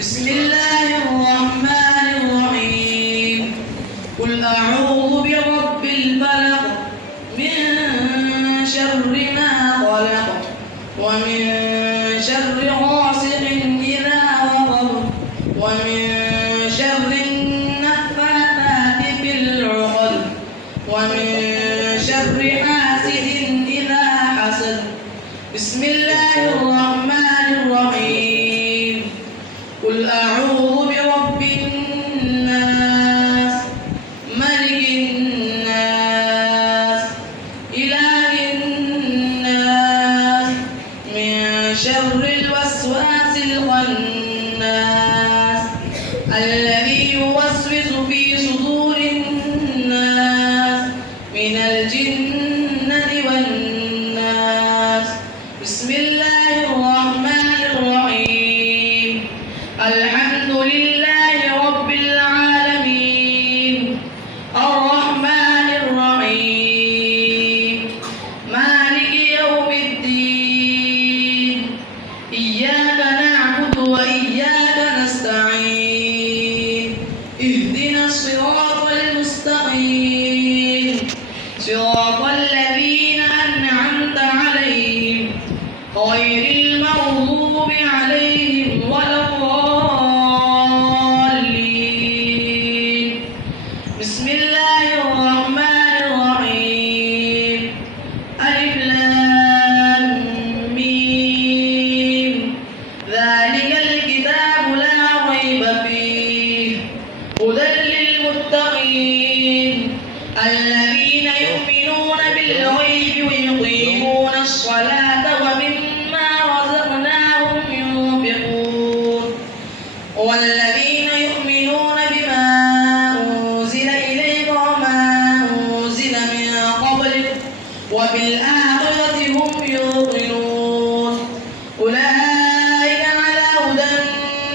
بسم الله الرحمن الرحيم قل أعوذ برب الفلق من شر ما خلق ومن شر غاسق إذا وقب ومن شر النفاثات في العقد ومن شر حاسد إذا حسد بسم الله الرحمن الرحيم قل أعوذ برب الناس ملك الناس إله الناس من شر الوسواس الخناس الذي يوسوس في صدور الناس من الجنة والناس بسم الله الرحمن الرحيم الحمد لله رب العالمين الرحمن الرحيم مالك يوم الدين إياك نعبد وإياك نستعين اهدنا الصراط المستقيم صراط الذين أنعمت عليهم غير المغضوب عليهم ولا الضالين بسم الله الرحمن الرحيم ألف لام ميم ذلك الكتاب لا ريب فيه هدى للمتقين الذين يؤمنون بالغيب ويقيمون الصلاة ومما رزقناهم ينفقون والذين يؤمنون بما أنزل إليك وما أنزل من قبلك وبالآخرة هم يوقنون أولئك على هدى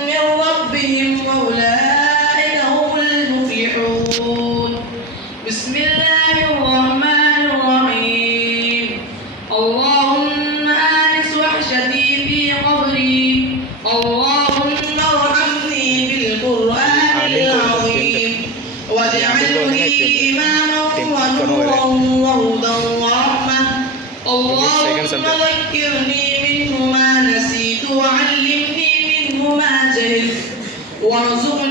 من ربهم وأولئك هم المفلحون بسم الله الرحمن الرحيم اللهم آنس وحشتي في قبري اللهم ارحمني بالقرآن العظيم واجعلني إماما ونورا وهدى ورحمة اللهم ذكرني منه ما نسيت وعلمني منه ما جهلت وارزقني